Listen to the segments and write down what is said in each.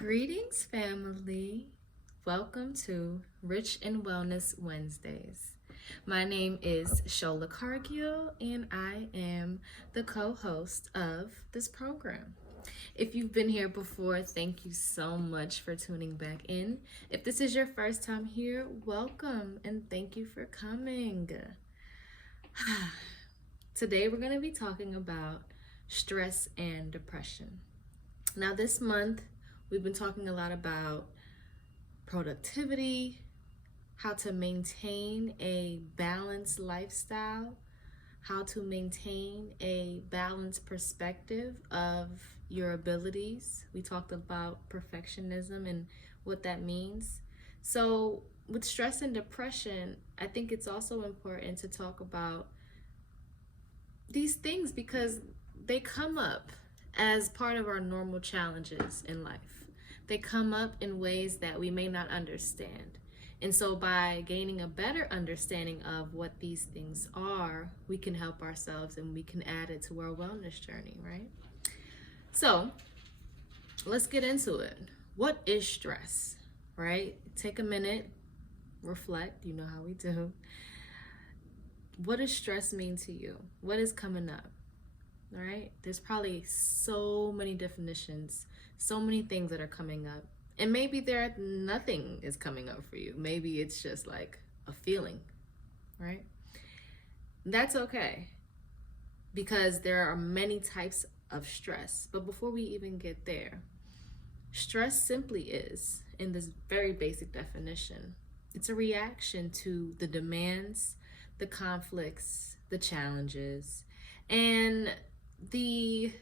Greetings, family. Welcome to Rich and Wellness Wednesdays. My name is Shola Cargill, and I am the co-host of this program. If you've been here before, thank you so much for tuning back in. If this is your first time here, welcome and thank you for coming. Today we're going to be talking about stress and depression. Now, this month, we've been talking a lot about productivity, how to maintain a balanced lifestyle, how to maintain a balanced perspective of your abilities. We talked about perfectionism and what that means. So, with stress and depression, I think it's also important to talk about these things because they come up as part of our normal challenges in life. They come up in ways that we may not understand. And so by gaining a better understanding of what these things are, we can help ourselves and we can add it to our wellness journey, right? So let's get into it. What is stress, right? Take a minute, reflect, you know how we do. What does stress mean to you? What is coming up? All right, there's probably so many definitions, so many things that are coming up, and maybe nothing is coming up for you. Maybe it's just like a feeling, right? That's okay, because there are many types of stress. But before we even get there, stress simply is, in this very basic definition, it's a reaction to the demands, the conflicts, the challenges, and the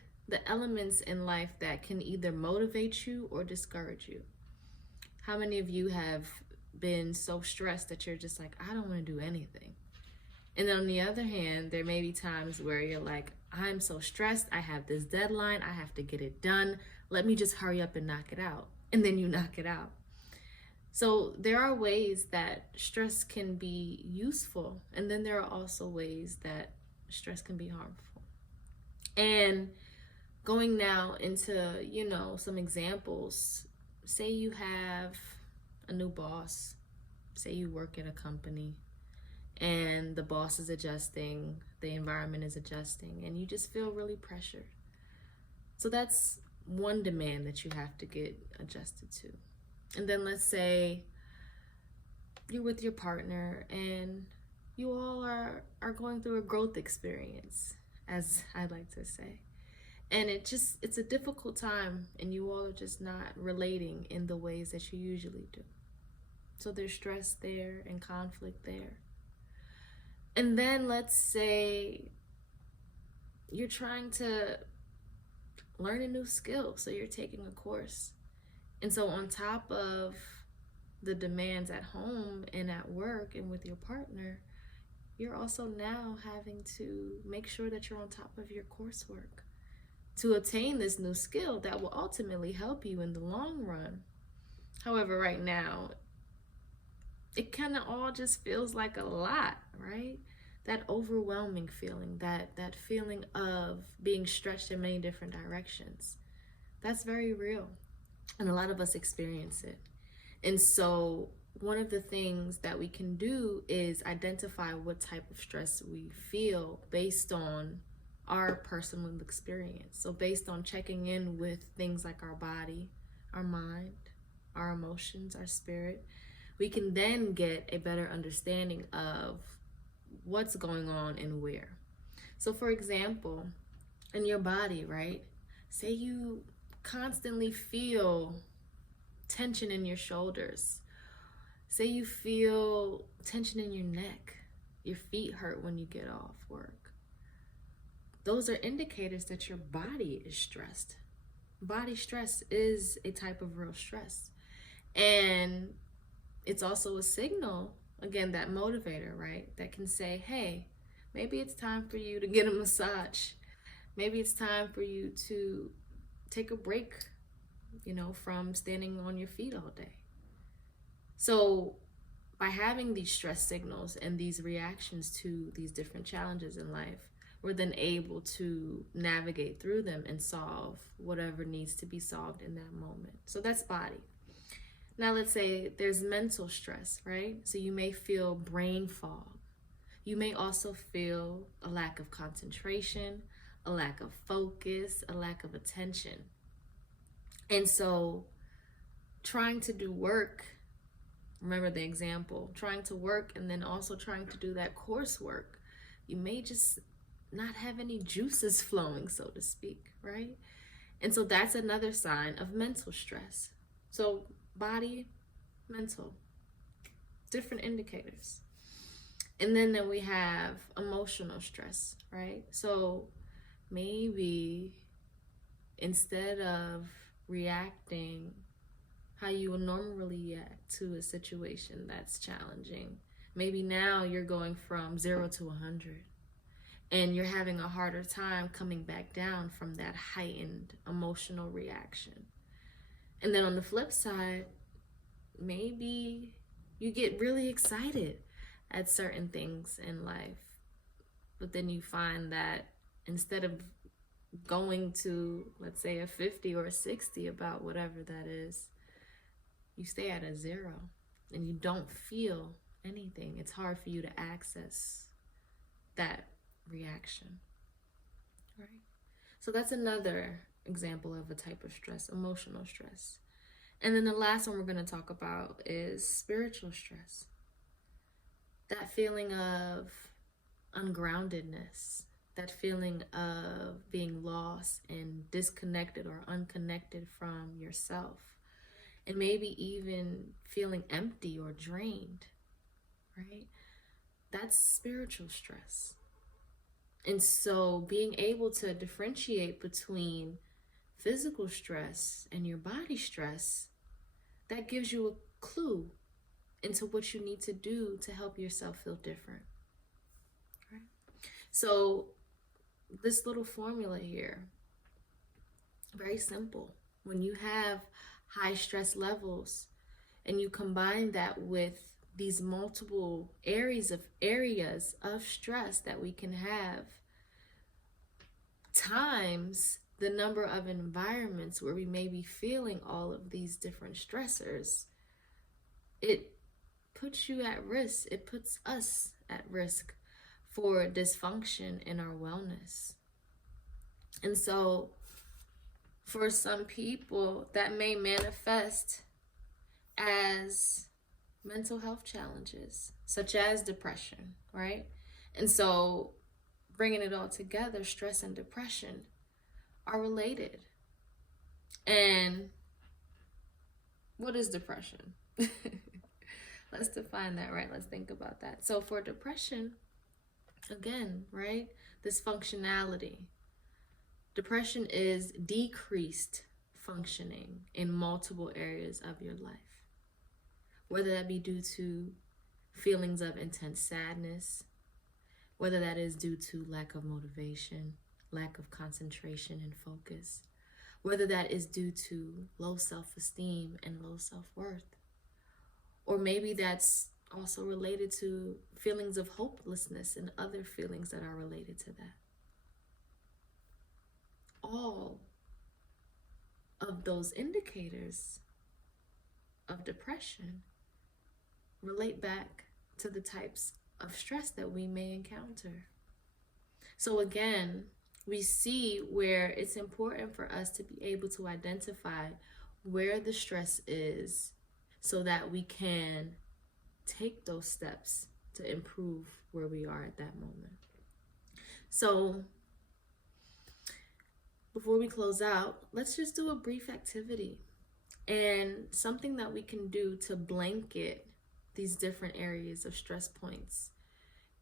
elements in life that can either motivate you or discourage you. How many of you have been so stressed that you're just like, I don't want to do anything? And then on the other hand, there may be times where you're like, I'm so stressed, I have this deadline, I have to get it done, let me just hurry up and knock it out. And then you knock it out. So there are ways that stress can be useful, and then there are also ways that stress can be harmful. And going now into, some examples, say you have a new boss, say you work at a company and the boss is adjusting, the environment is adjusting, and you just feel really pressured. So that's one demand that you have to get adjusted to. And then let's say you're with your partner and you all are going through a growth experience, as I like to say. And it's a difficult time and you all are just not relating in the ways that you usually do. So there's stress there and conflict there. And then let's say you're trying to learn a new skill. So you're taking a course. And so on top of the demands at home and at work and with your partner, you're also now having to make sure that you're on top of your coursework to attain this new skill that will ultimately help you in the long run. However, right now, it kind of all just feels like a lot, right? That overwhelming feeling, that feeling of being stretched in many different directions. That's very real. And a lot of us experience it. And so one of the things that we can do is identify what type of stress we feel based on our personal experience. So based on checking in with things like our body, our mind, our emotions, our spirit, we can then get a better understanding of what's going on and where. So for example, in your body, right? Say you constantly feel tension in your shoulders. Say you feel tension in your neck. Your feet hurt when you get off work. Those are indicators that your body is stressed. Body stress is a type of real stress. And it's also a signal, again, that motivator, right? That can say, hey, maybe it's time for you to get a massage. Maybe it's time for you to take a break, from standing on your feet all day. So by having these stress signals and these reactions to these different challenges in life, we're then able to navigate through them and solve whatever needs to be solved in that moment. So that's body. Now let's say there's mental stress, right? So you may feel brain fog. You may also feel a lack of concentration, a lack of focus, a lack of attention. And so trying to do work, remember the example, trying to work and then also trying to do that coursework, you may just not have any juices flowing, so to speak, right? And so that's another sign of mental stress. So body, mental, different indicators. And then we have emotional stress, right? So maybe instead of reacting how you would normally react to a situation that's challenging, maybe now you're going from 0 to 100 and you're having a harder time coming back down from that heightened emotional reaction. And then on the flip side, maybe you get really excited at certain things in life, but then you find that instead of going to, let's say, a 50 or a 60 about whatever that is, you stay at a 0 and you don't feel anything. It's hard for you to access that reaction, right? So that's another example of a type of stress, emotional stress. And then the last one we're going to talk about is spiritual stress. That feeling of ungroundedness, that feeling of being lost and disconnected or unconnected from yourself, and maybe even feeling empty or drained, right? That's spiritual stress. And so being able to differentiate between physical stress and your body stress, that gives you a clue into what you need to do to help yourself feel different, right? So this little formula here, very simple. When you have high stress levels and you combine that with these multiple areas of stress that we can have, times the number of environments where we may be feeling all of these different stressors, it puts you at risk. It puts us at risk for dysfunction in our wellness. And so for some people, that may manifest as mental health challenges, such as depression, right? And so bringing it all together, stress and depression are related. And what is depression? Let's define that, right? Let's think about that. So for depression, again, right? Dysfunctionality. Depression is decreased functioning in multiple areas of your life, whether that be due to feelings of intense sadness, whether that is due to lack of motivation, lack of concentration and focus, whether that is due to low self-esteem and low self-worth, or maybe that's also related to feelings of hopelessness and other feelings that are related to that. All of those indicators of depression relate back to the types of stress that we may encounter. So again, we see where it's important for us to be able to identify where the stress is so that we can take those steps to improve where we are at that moment. So before we close out, let's just do a brief activity and something that we can do to blanket these different areas of stress points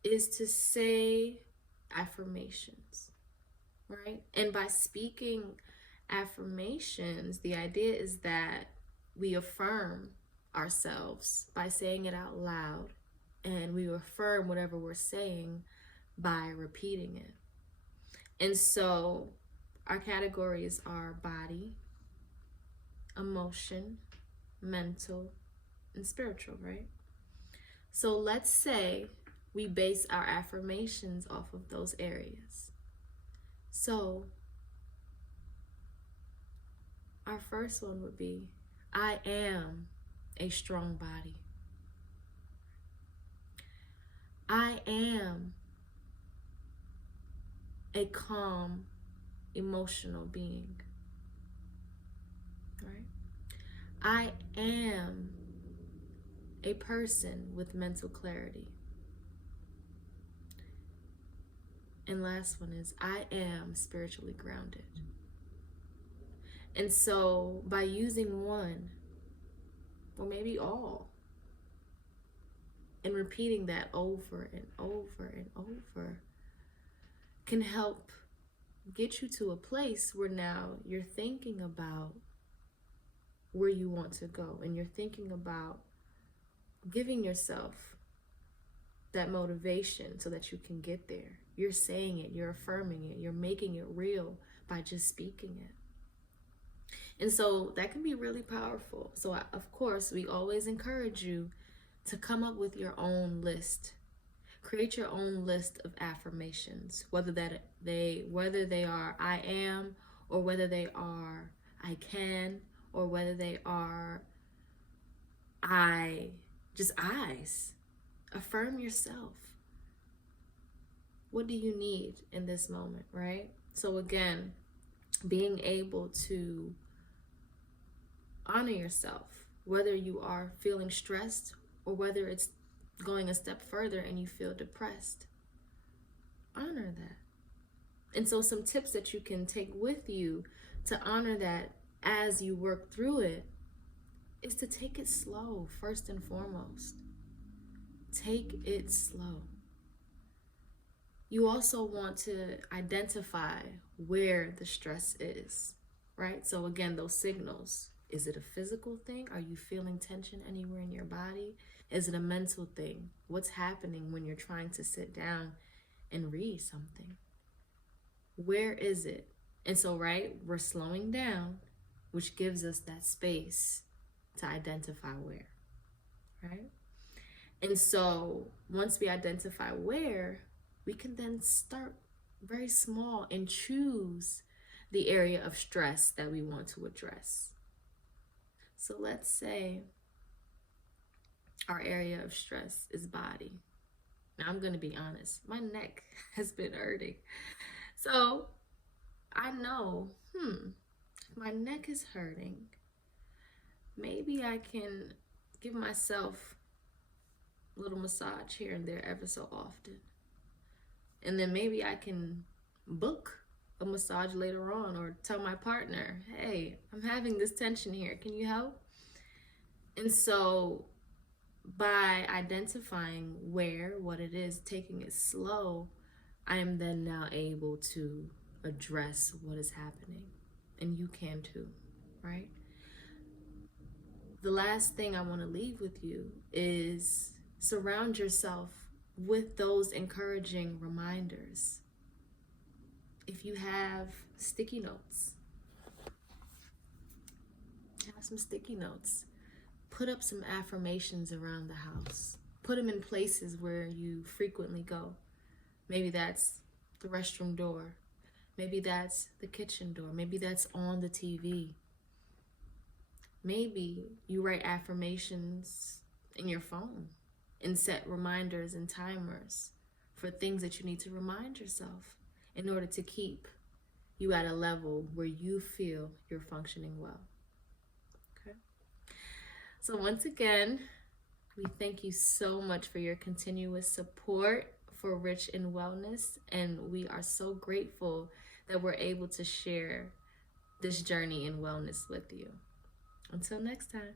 is to say affirmations, right? And by speaking affirmations, the idea is that we affirm ourselves by saying it out loud, and we affirm whatever we're saying by repeating it. And so our categories are body, emotion, mental, and spiritual, right? So let's say we base our affirmations off of those areas. So our first one would be, I am a strong body. I am a calm, emotional being. Right? I am a person with mental clarity. And last one is, I am spiritually grounded. And so by using one, or maybe all, and repeating that over and over and over, can help get you to a place where now you're thinking about where you want to go, and you're thinking about giving yourself that motivation so that you can get there. You're saying it, you're affirming it, you're making it real by just speaking it. And so that can be really powerful. So of course, we always encourage you to come up with your own list. Create your own list of affirmations, whether they are I am, or whether they are I can, or whether they are just I's. Affirm yourself. What do you need in this moment, right? So again, being able to honor yourself, whether you are feeling stressed or whether it's going a step further and you feel depressed. Honor that. And so some tips that you can take with you to honor that as you work through it is to take it slow, first and foremost. Take it slow. You also want to identify where the stress is, right? So again, those signals. Is it a physical thing? Are you feeling tension anywhere in your body? Is it a mental thing? What's happening when you're trying to sit down and read something? Where is it? And so, right, we're slowing down, which gives us that space to identify where, right? And so once we identify where, we can then start very small and choose the area of stress that we want to address. So let's say our area of stress is body. Now I'm going to be honest, my neck has been hurting. So I know, if my neck is hurting, maybe I can give myself a little massage here and there ever so often. And then maybe I can book a massage later on, or tell my partner, hey, I'm having this tension here. Can you help? And so by identifying what it is, taking it slow, I am then now able to address what is happening. And you can too, right? The last thing I want to leave with you is surround yourself with those encouraging reminders. If you have sticky notes, have some sticky notes. Put up some affirmations around the house. Put them in places where you frequently go. Maybe that's the restroom door. Maybe that's the kitchen door. Maybe that's on the TV. Maybe you write affirmations in your phone and set reminders and timers for things that you need to remind yourself in order to keep you at a level where you feel you're functioning well. Okay. So once again, we thank you so much for your continuous support for Rich in Wellness, and we are so grateful that we're able to share this journey in wellness with you. Until next time.